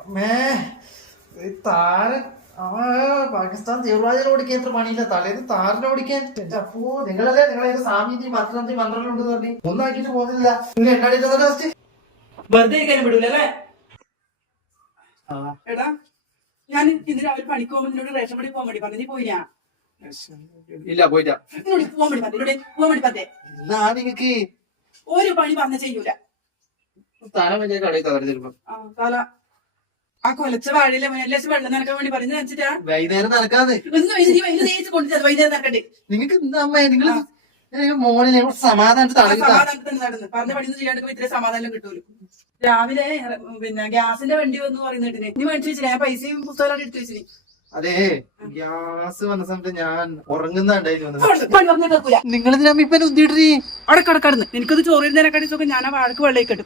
അമ്മേ താരൻ പാകിസ്ഥാൻ തീവ്രവാദികളെ ഓടിക്കാൻ എത്ര പണിയില്ല. തലേന്ന് താരനെ ഓടിക്കാൻ. അപ്പോ നിങ്ങളല്ലേ നിങ്ങളെ സാമീതി പത്രത്തിൽ മന്ത്രങ്ങളുണ്ട് പറഞ്ഞു ഒന്നാക്കിട്ട് പോകുന്നില്ല. നിങ്ങൾ എന്നാടി വെറുതെ ഇരിക്കാനും വിടൂലല്ലേ? എടാ ഞാൻ ഇന്ന് രാവിലെ പണിക്ക് പോകുമ്പോൾ നിന്നോട് റേഷൻ പണി പോകാൻ വേണ്ടി പറഞ്ഞു. നീ പോയിനാ? ഇല്ല പോയില്ല. നിന്നോട് പോകാൻ വേണ്ടി പറഞ്ഞു. നിന്നോട് പോകാൻ വേണ്ടി പറഞ്ഞേ. എന്നാ നിങ്ങക്ക് ഒരു പണി പറഞ്ഞ ചെയ്യൂല. തല വലിയ കടയിൽ തകർന്നു തരുമ്പോ തല ആ കൊലച്ച വാഴയിലെ മുന്നേശം വെള്ളം നനക്കാൻ വേണ്ടി പറഞ്ഞു വെച്ചിട്ടാ വൈകുന്നേരം നടക്കാതെ തേച്ച് കൊണ്ടുവച്ചത് വൈകുന്നേരം നടക്കണ്ടേ? നിങ്ങക്ക് എന്താ അമ്മ നിങ്ങൾ മോനെ സമാധാനത്തിൽ സമാധാനത്തിന് നടന്ന് പറഞ്ഞ പണിയൊന്നും ചെയ്യാണ്ട് ഇത്രയും സമാധാനം കിട്ടൂല. രാവിലെ പിന്നെ ഗ്യാസിന്റെ വണ്ടി വന്നു പറയുന്നിട്ടിന് ഇനി മേടിച്ചു വെച്ചില്ല. ഞാൻ പൈസയും പുസ്തകം എടുത്തു വെച്ചിന്. അതെ ഗ്യാസ് വന്ന സമയത്ത് ഞാൻ ഉറങ്ങുന്നുണ്ടായിരുന്നു. പണി പറഞ്ഞാൽ കേൾക്കൂല. നിങ്ങളിതിനാ ഇപ്പൊ ഉദ്ദേശിച്ചു അവിടെ കിടക്കടന്ന് എനിക്കത് ചോറിരുന്നതിനെക്കാട്ടി സുഖം ഞാൻ ആ വാഴക്ക് വെള്ളം കേട്ടു.